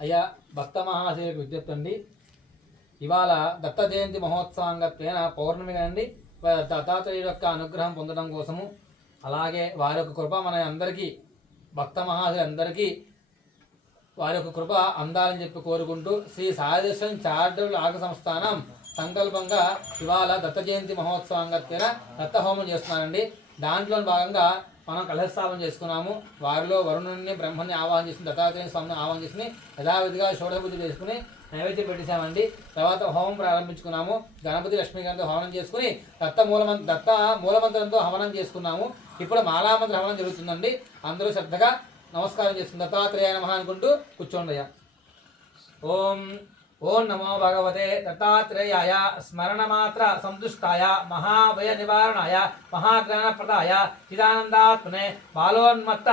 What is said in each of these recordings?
అయ్యా భక్త మహాశయులకు విజ్ఞప్తి అండి. ఇవాళ దత్త జయంతి మహోత్సవంగత్వేన పౌర్ణమి అండి. దత్తాత్రేయుడు యొక్క అనుగ్రహం పొందడం కోసము, అలాగే వారి యొక్క కృప మన అందరికీ, భక్త మహాశయులందరికీ వారి యొక్క కృప అందాలని చెప్పి కోరుకుంటూ శ్రీ సాయిదర్శన్ చారిటబుల్ ఆర్గ సంస్థానం సంకల్పంగా ఇవాళ దత్త జయంతి మహోత్సవంగత్వేన దత్త హోమం చేస్తున్నానండి. దాంట్లో భాగంగా మనం కలశస్థాపన చేసుకున్నాము. వారిలో వరుణుని బ్రహ్మని ఆవాహన చేసుకుని దత్తాత్రేయ స్వామిని ఆవాహన చేసుకుని యథావిధిగా షోడశ పూజ చేసుకుని నైవేద్యం పెట్టేశామండి. తర్వాత హోమం ప్రారంభించుకున్నాము. గణపతి లక్ష్మీకాంత్ హవనం చేసుకుని దత్త మూలమంత్రంతో హవనం చేసుకున్నాము. ఇప్పుడు మాలామంత్ర హవనం జరుగుతుందండి. అందరూ శ్రద్ధగా నమస్కారం చేసుకుని దత్తాత్రేయ నమః అనుకుంటూ కూర్చోండి. ఓం ఓం నమో భగవతే దత్తాత్రేయాయ స్మరణమాత్ర సంతుష్టాయ మహాభయ నివారణాయ మహాజ్ఞానప్రదాయ చిదానందాత్మనే బాలోన్మత్త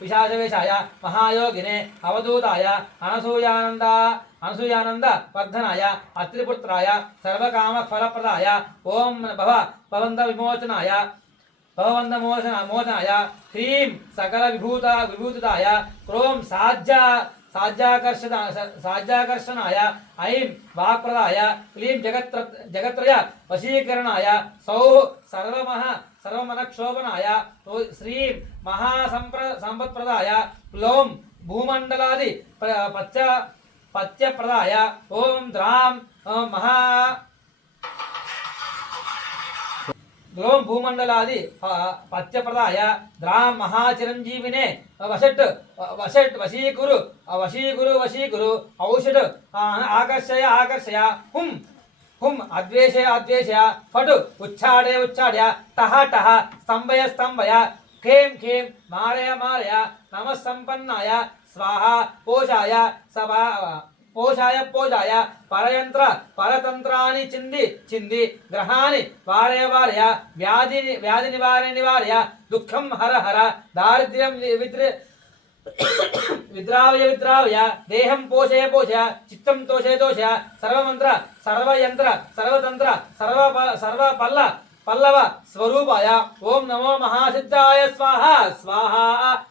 పిశాచవేషాయ మహాయోగినే అవధూతాయ అనసూయానంద వర్ధనాయ అత్రిపుత్రాయ సర్వకామ ఫలప్రదాయ ఓం భవంత మోచనాయ హ్రీం సకల విభూతిదాయ క్రోం సాధ్యాకర్షణాయ ఐం వాక్ప్రదాయ క్లీం జగత్రయ వశీకరణాయ సౌః సర్వమనక్షోభనాయ శ్రీం మహాసంపత్ప్రదాయ క్లౌం భూమండలాది పత్యప్రదాయ ఓం ద్రాం గ్లోం భూమండలాది పత్యప్రదాయ ద్రాం మహాచిరంజీవినే వశీకురు ఔషధ ఆకర్షయ హుం అద్వేషయ ఫటు ఉచ్చాడ్య టహ స్తంభయ ఖేం మారయ నమః సంపన్నాయ స్వాహ పోషాయ పరతంత్రాన్ని చింది గ్రహాన్ని వారయ వ్యాధి నివార్య దుఃఖం హర దారిద్ర్యం విద్రావయ దేహం పోషయ చిత్తం తోషయ సర్వమంత్ర సర్వయంత్ర సర్వతంత్ర పల్లవ స్వరూపాయ ఓం నమో మహాసిద్ధాయ స్వాహ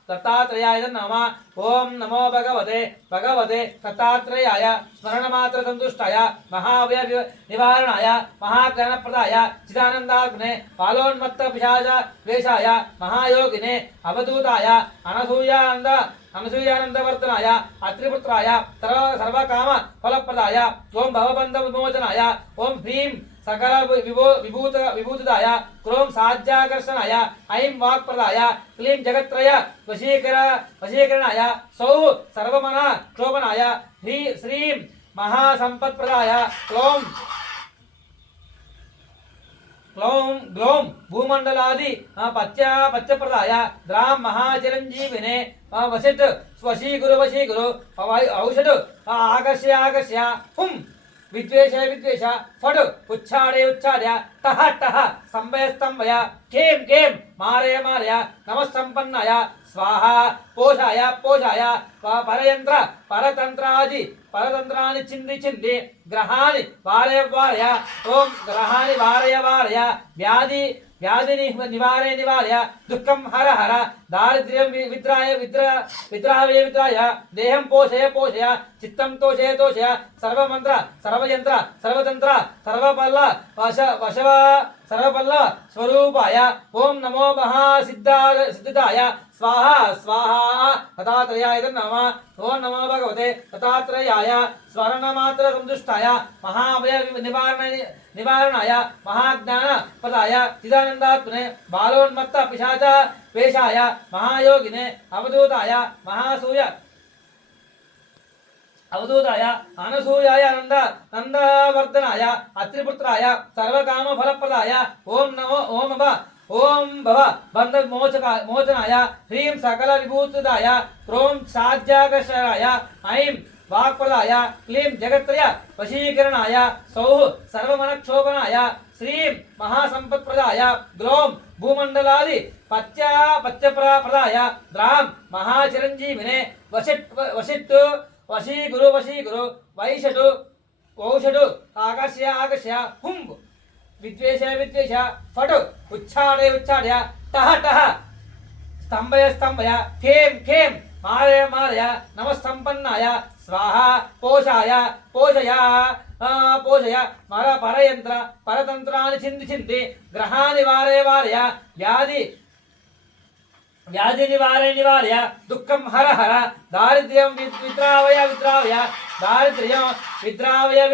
దత్తాత్రేయాయ నమః. ఓం నమో భగవతే దత్తాత్రేయాయ స్మరణమాత్ర సంతుష్టాయ మహాభయ నివారణాయ మహాజ్ఞానప్రదాయ చిదానందాగ్నే బాలోన్మత్త పిశాచ వేషాయ మహాయోగినే అవధూతాయ అనసూయానందవర్ధనాయ అత్రిపుత్రాయ సర్వకామ ఫలప్రదాయ ఓం భవబంధ విమోచనాయ ఓం హ్రీం సకల విభూతిదాయ క్రోం సాధ్యాకర్షణాయ ఐం వాక్ప్రదాయ క్లీం జగత్రయ వశీకరణాయ సౌః సర్వమన క్షోభనాయ శ్రీం మహాసంపత్ప్రదాయ గ్లోం భూమండలాది పత్యప్రదాయ ద్రాం మహాచిరంజీవినే వశీకురు ఔషధ ఆకర్షయ హుం విద్వేష ఫడు ఉచ్చాడ్య టహ స్తంభయ ఖేం మారయ నమః సంపన్నాయ స్వాహ పోషాయ పరతంత్రాన్ని చింది గ్రహాన్ని వారయ ఓం గ్రహాన్ని వారయ వ్యాధి నివార్య దుఃఖం హర దారిద్ర్యం విద్రాయ దేహం పోషయ చిత్తం తోషయ సర్వమంత్ర సర్వయంత్ర సర్వతంత్ర సర్వపల్ల స్వరూపాయ ఓం నమో మహాసిద్ధాయ స్వాహ దత్తాత్రేయాయ నమః. ఓం నమో భగవతే దత్తాత్రేయాయ స్మరణమాత్ర సంతుష్టాయ మహాభయ నివారణాయ మహాజ్ఞానప్రదాయ చిదానందాత్మనే బాలోన్మత్త పిశాచ వేషాయ మహాయోగినే అవధూతాయ అనసూయాయ నందవర్ధనాయ అత్రిపుత్రాయ సర్వకామ ఫలప్రదాయ ఓం బంధ మోచనాయ హ్రీం సకల విభూతిదాయ క్రోం సాధ్యాకర్షణాయ ఐం వాక్ప్రదాయ క్లీం జగత్రయ వశీకరణాయ సౌః సర్వమనక్షోభనాయ శ్రీం మహాసంపత్ప్రదాయ గ్లోం భూమండలాది పత్యప్రదాయ ద్రాం మహాచిరంజీవినే వశీకురు ఔషధు ఆకర్షయ హుం విద్వేష ఫటు ఉచ్చాడ్య టహ స్తంభయ ఖేం మారయ మారయ నమస్సంపన్నాయ స్వాహ పోషాయ పోషయ పోషయ మర పరయంత్ర పరతంత్రాన్ని చింది చింది గ్రహాన్ని వారయ వారయ వ్యాధి నివారయ దుఃఖం హర హర దారిద్ర్యం విద్రావయ విద్రావయ దారిద్ర్యం విద్రావయ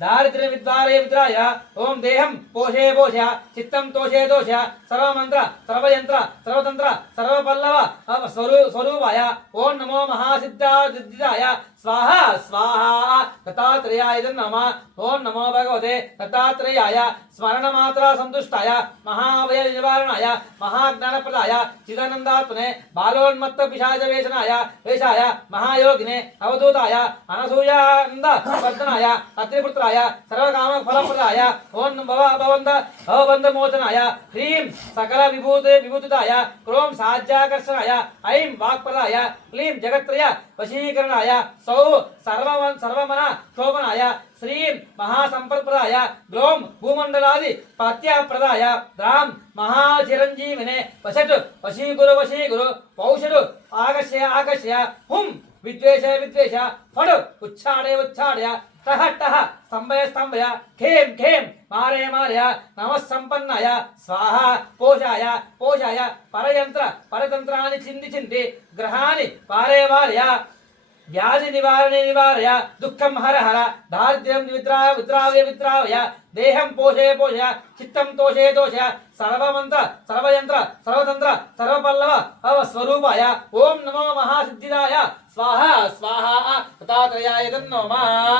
దారిద్ర్యం విద్రాయ ఓం దేహం పోషే పోష చిత్తం తోషే దోష సర్వమంత్ర సర్వయంత్ర సర్వతంత్ర సర్వపల్లవ స్వరూపాయ ఓం నమో మహాసిద్ధాయ స్వాహ స్వాహ దత్తాత్రేయాయ నమః ఓం నమో భగవతే దత్తాత్రేయాయ స్మరణమాత్ర సంతుష్టాయ మహావయ నివారణాయ మహాజ్ఞానప్రదాయ చిదానందాత్మనే బాలోన్మత్త పిశాచ వేషాయ మహాయోగినే అవధూతాయ అనసూయానంద వర్ధనాయ అత్రిపుత్రాయ సర్వకామ ఫలప్రదాయ ఓం భవబంధ మోచనాయ హ్రీం సకల విభూతిదాయ క్రోం సాధ్యాకర్షణాయ ఐం వాక్ప్రదాయ క్లీం జగత్రయ వశీకరణాయ సౌ సర్వమన శోభనాయ శ్రీం మహాసంపత్ప్రదాయ గ్లోం భూమండలాది ప్రత్యప్రదాయ ద్రాం మహాచిరంజీవినే వశీగురు పౌషడు ఆకర్షయ హుం విద్వేష ఫడు ఉచ్చాడయ టహ స్తంభయ ఖేం మారయ నమస్సంపన్నాయ స్వాహ పోషాయ పరతంత్రాన్ని చింది గ్రహాన్ని వారయ వ్యాధి నివారయ దుఃఖం హర హర దారిద్ర్యం విద్రావయ దేహం పోషే చిత్తం తోషే దోష సర్వమంత్ర సర్వయంత్ర సర్వతంత్ర సర్వపల్లవ స్వరూపాయ ఓం నమో మహాసిద్ధిదాయ స్వాహ దత్తాత్రేయాయ నమః